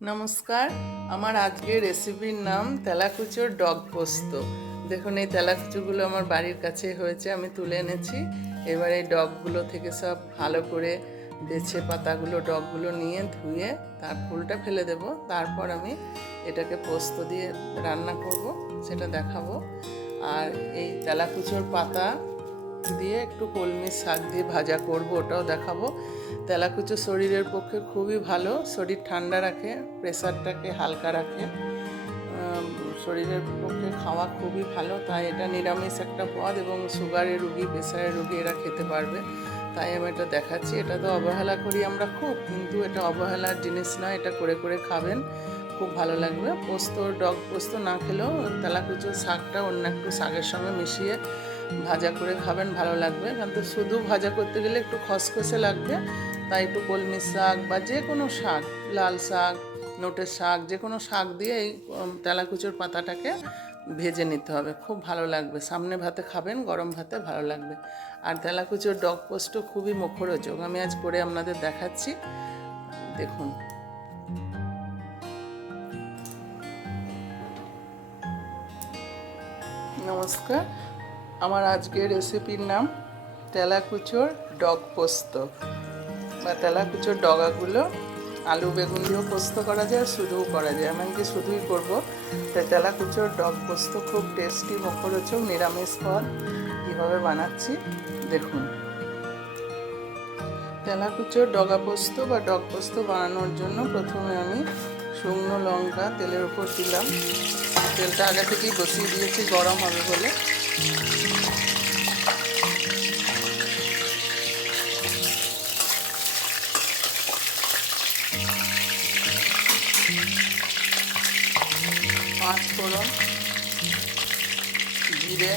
নমস্কার। আমার আজকের রেসিপির নাম তেলাকুচোর ডগ পোস্ত। দেখুন, এই তেলাকুচোগুলো আমার বাড়ির কাছে হয়েছে, আমি তুলে এনেছি। এবার এই ডগগুলো থেকে সব ভালো করে বেছে পাতাগুলো ডগগুলো নিয়ে ধুয়ে তার ফুলটা ফেলে দেব। তারপর আমি এটাকে পোস্ত দিয়ে রান্না করব, সেটা দেখাবো। আর এই তেলাকুচোর পাতা দিয়ে একটু কলমি শাক দিয়ে ভাজা করব, ওটাও দেখাবো। তেলাকুচো শরীরের পক্ষে খুবই ভালো, শরীর ঠান্ডা রাখে, প্রেশারটাকে হালকা রাখে, শরীরের পক্ষে খাওয়া খুবই ভালো। তাই এটা নিরামিষ একটা পদ এবং সুগারের রুগী, প্রেশারের রুগী এরা খেতে পারবে। তাই আমি এটা দেখাচ্ছি। এটা তো অবহেলা করি আমরা খুব, কিন্তু এটা অবহেলার জিনিস নয়, এটা করে করে খাবেন, খুব ভালো লাগবে। পোস্ত, ডগ পোস্ত না খেলেও তেলাকুচোর শাকটা অন্য একটু শাকের সঙ্গে মিশিয়ে ভাজা করে খাবেন, ভালো লাগবে। কিন্তু শুধু ভাজা করতে গেলে একটু খসখসে লাগবে, তাই একটু কলমি শাক বা যে কোনো শাক, লাল শাক, নোটের শাক, যে কোনো শাক দিয়ে এই তেলাকুচোর পাতাটাকে ভেজে নিতে হবে, খুব ভালো লাগবে। সামনে ভাতে খাবেন, গরম ভাতে ভালো লাগবে। আর তেলাকুচোর ডগ পোস্ট খুবই মুখরোচক, আমি আজ করে আপনাদের দেখাচ্ছি, দেখুন। নমস্কার। আমার আজকের রেসিপির নাম তেলাকুচোর ডগ পোস্ত বা তেলাকুচোর ডগাগুলো আলু বেগুন দিয়েও পোস্ত করা যায়, শুধুও করা যায়। এমনকি শুধুই করবো। তাই তেলাকুচোর ডগ পোস্ত খুব টেস্টি, মুখরোচক, নিরামিষ পদ। কীভাবে বানাচ্ছি দেখুন। তেলাকুচোর ডগা পোস্ত বা ডগ পোস্ত বানানোর জন্য প্রথমে আমি শুকনো লঙ্কা তেলের উপর দিলাম। তেলটা আগে থেকেই বসিয়ে দিয়েছি গরম হবে বলে। পাঁচ ফোড়ন, জিরে,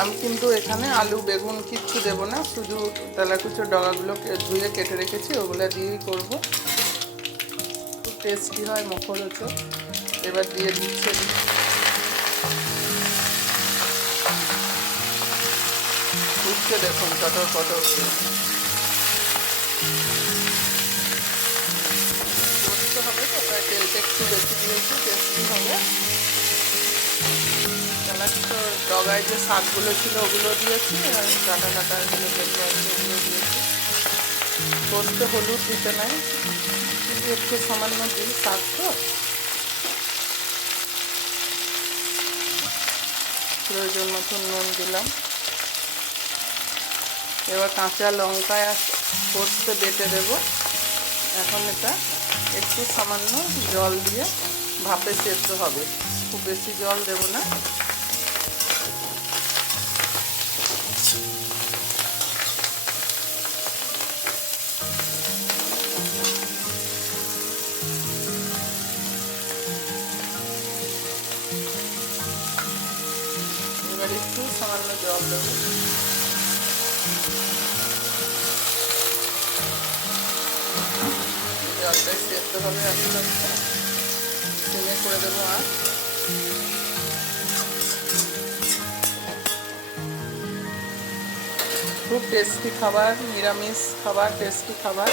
আমি কিন্তু এখানে আলু বেগুন কিচ্ছু দেবো না, শুধু তেলাকুচোর ডগাগুলোকে ধুয়ে কেটে রেখেছি, ওগুলো দিয়েই করবো। খুব টেস্টি হয়, মুখরোচক। এবার দিয়ে দিচ্ছে, উঠছে দেখুন কটর কটর করতে হবে, তো তাই তেলটা একটু বেশি দিয়েছি, টেস্টি হবে। তেলাকুচোর ডগায় যে শাকগুলো ছিল ওগুলো দিয়েছি, আর কাটা কাটা এগুলো যেগুলো আছে ওগুলো দিয়েছি। পোস্ত হলুদ দিতে নাই, কিন্তু একটু সামান্য দিই, শাক তো। প্রয়োজন মতন নুন দিলাম। এবার কাঁচা লঙ্কায় আর পোস্ত বেটে দেব। এখন এটা একটু সামান্য জল দিয়ে ভাপে সেদ্ধ হবে, খুব বেশি জল দেব না। এবার একটু সামান্য জল দেবো। জলটাই সেদ্ধ হবে, আস্তে আস্তে সিমে করে দেবো। আর খুব টেস্টি খাবার, নিরামিষ খাবার, টেস্টি খাবার।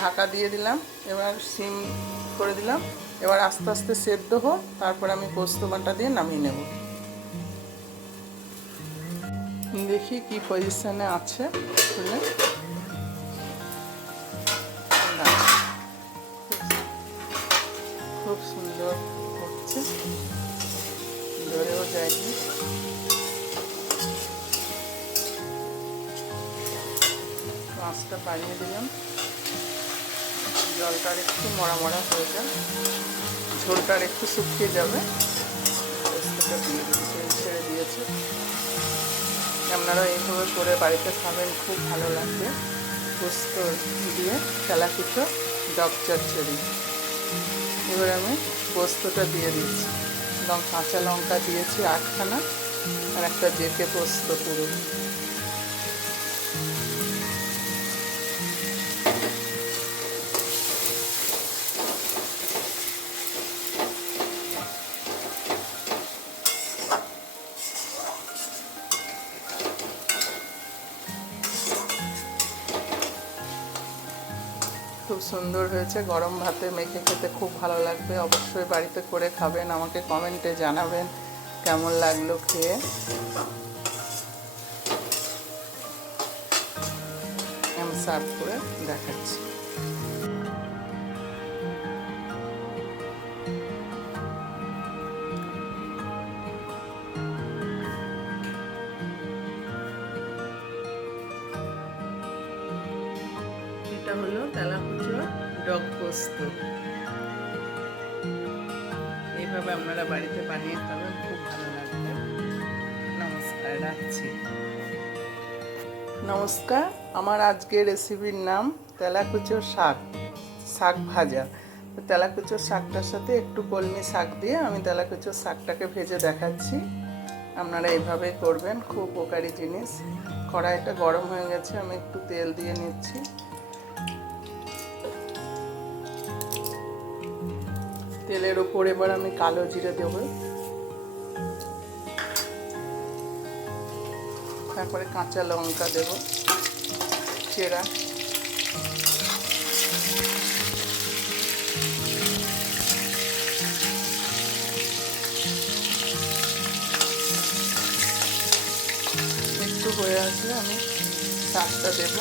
ঢাকা দিয়ে দিলাম, এবার সিম করে দিলাম। এবার আস্তে আস্তে সেদ্ধ হোক, তারপর আমি পোস্ত বাটা দিয়ে নামিয়ে নেব। দেখি কি পজিশনে আছে, খুলে খুব সুন্দর হচ্ছে, ধরেও যায়নি। মাছটা বাড়িয়ে দিলাম, জলটা আর একটু মরা মরা হয়ে যায়, ঝোলটা আর একটু শুকিয়ে যাবে। পোস্তটা দিয়ে দিচ্ছে, ছেড়ে দিয়েছে। আপনারা এইভাবে করে বাড়িতে খাবেন, খুব ভালো লাগবে। পোস্ত দিয়ে তেলাকুচো ডগ চচ্চড়ি। এবার আমি পোস্তটা দিয়ে দিচ্ছি। কাঁচা লঙ্কা দিয়েছি 8খানা, আর একটা জেকে পোস্ত পুরো। সুন্দর হয়েছে, গরম ভাতে মেখে খেতে খুব ভালো লাগবে। অবশ্যই বাড়িতে করে খাবেন, আমাকে কমেন্টে জানাবেন কেমন লাগলো খেয়ে। আমি সার্ভ করে দেখাচ্ছি। এটা হলো তেলাকুচো ডগ পোস্ত। এইভাবে আপনারা বাড়িতে বানিয়ে খাবেন, খুব ভালো লাগবে। নমস্কার, রাখছি। নমস্কার, আমার আজকের রেসিপির নাম তেলাকুচো শাক ভাজা। তেলাকুচোর শাকটার সাথে একটু কলমি শাক দিয়ে আমি তেলাকুচোর শাকটাকে ভেজে দেখাচ্ছি। আপনারা এইভাবে করবেন, খুব উপকারী জিনিস। কড়াইটা গরম হয়ে গেছে, আমি একটু তেল দিয়ে নিচ্ছি। তেলের উপর এবার আমি কালো জিরে দেব, তারপরে কাঁচা লঙ্কা দেব চেরা, একটু হয়ে আসলে আমি শাকটা দেব।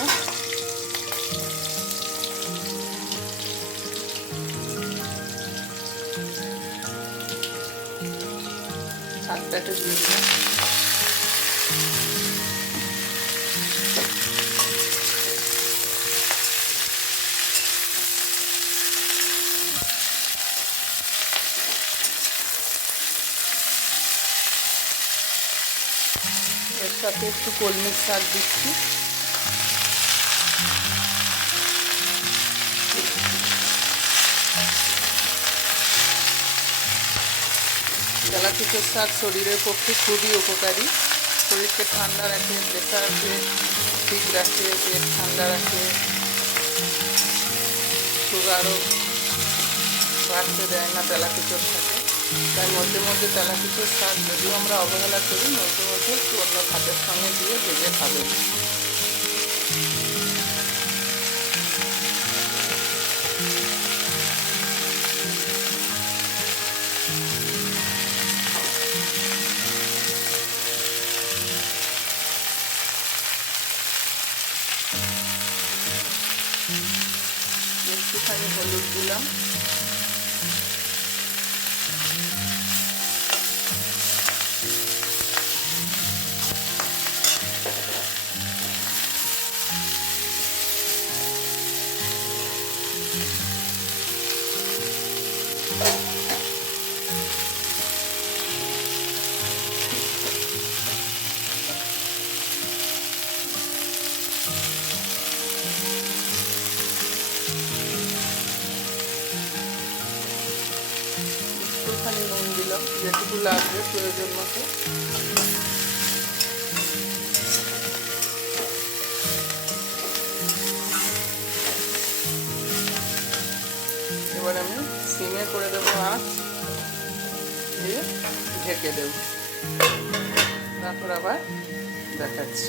শাকটাকে দিয়ে দেব। এর সাথে একটু কলমি শাক দিচ্ছি। তেলাকুচোর শাক শরীরের পক্ষে খুবই উপকারী, শরীরকে ঠান্ডা রাখে, প্রেসারকে ঠিক রাখে, পেট ঠান্ডা রাখে, সুগারও বাড়তে দেয় না তেলাকুচোর শাকে। তাই মধ্যে মধ্যে তেলাকুচোর শাক যদিও আমরা অবহেলা করি, মধ্যে মধ্যে একটু অন্য ভাতের সঙ্গে দিয়ে ভেজে খাবেন। একটুখানি হলুদ দিলাম, একটুখানি নুন দিলাম, যেটুকু লাগবে প্রয়োজন মতো। এবার আমি সিমে করে দেবো আঁচ দিয়ে, ঢেকে দেব, তারপর আবার দেখাচ্ছি।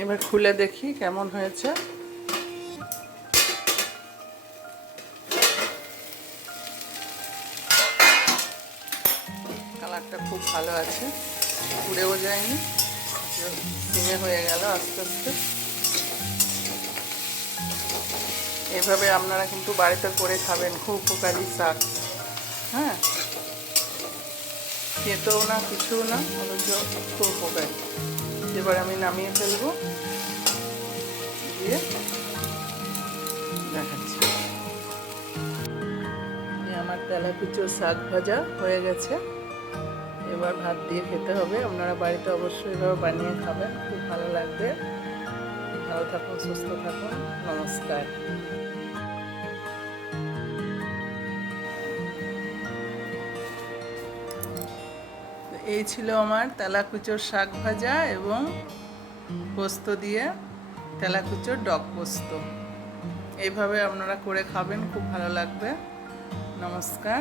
এবার খুলে দেখি কেমন হয়েছে। কালারটা খুব ভালো আছে, পুড়েও যায়নি, সিমে হয়ে গেল আস্তে আস্তে। এভাবে আপনারা কিন্তু বাড়িতে করে খাবেন, খুব উপকারী শাক। হ্যাঁ, খেতেও না কিছুও না, অথচ খুব উপকারী। এবার আমি নামিয়ে ফেলবো, দিয়ে দেখাচ্ছি। আমার তেলাকুচো শাক ভাজা হয়ে গেছে, এবার ভাত দিয়ে খেতে হবে। আপনারা বাড়িতে অবশ্যই এভাবে বানিয়ে খাবেন, খুব ভালো লাগবে। ভালো থাকুন, সুস্থ থাকুন, নমস্কার। এই ছিল আমার তেলাকুচোর শাক ভাজা এবং পোস্ত দিয়ে তেলাকুচোর ডগ পোস্ত। এইভাবে আপনারা করে খাবেন, খুব ভালো লাগবে। নমস্কার,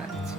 রাখছি।